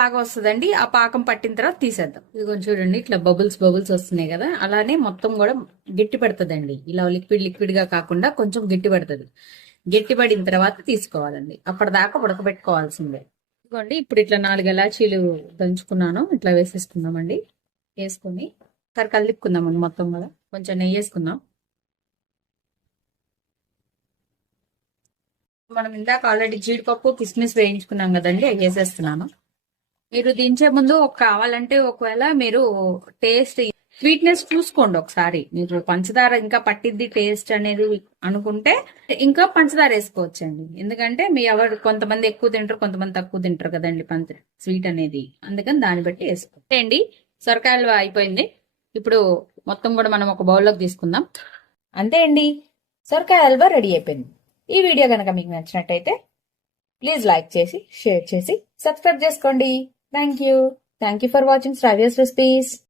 బాగా వస్తుందండి. ఆ పాకం పట్టిన తర్వాత తీసేద్దాం. ఇది కొంచెం చూడండి, ఇట్లా బబుల్స్ బబుల్స్ వస్తున్నాయి కదా, అలానే మొత్తం కూడా గట్టి పడుతుందండి. ఇలా లిక్విడ్ లిక్విడ్ గా కాకుండా కొంచెం గట్టి పడుతుంది. గట్టి పడిన తర్వాత తీసుకోవాలండి. అప్పటిదాకా ఉడకబెట్టుకోవాల్సిందే. ఇదిగోండి, ఇప్పుడు ఇట్లా 4 ఇలాచీలు దంచుకున్నాను, ఇట్లా వేసేసుకుందామండి. వేసుకుని ఒకసారి కలిపుకుందామండి మొత్తం కూడా. కొంచెం నెయ్యి వేసుకుందాం. మనం ఇందాక ఆల్రెడీ జీడిపప్పు కిస్మిస్ వేయించుకున్నాం కదండి, అవి వేసేస్తున్నాను. మీరు దించే ముందు కావాలంటే ఒకవేళ మీరు టేస్ట్ స్వీట్నెస్ చూసుకోండి ఒకసారి. మీరు పంచదార ఇంకా పట్టిద్ది టేస్ట్ అనేది అనుకుంటే ఇంకా పంచదార వేసుకోవచ్చండి. ఎందుకంటే మీ ఎవరు కొంతమంది ఎక్కువ తింటారు, కొంతమంది తక్కువ తింటారు కదండి స్వీట్ అనేది. అందుకని దాన్ని బట్టి వేసుకోండి అండి. సొరకాయలు అయిపోయింది. ఇప్పుడు మొత్తం కూడా మనం ఒక బౌల్లోకి తీసుకుందాం. అంతే అండి, సొరకాయ హల్వా రెడీ అయిపోయింది. ఈ వీడియో కనుక మీకు నచ్చినట్టయితే ప్లీజ్ లైక్ చేసి, షేర్ చేసి, సబ్స్క్రైబ్ చేసుకోండి. Thank you for watching Sravya's recipes.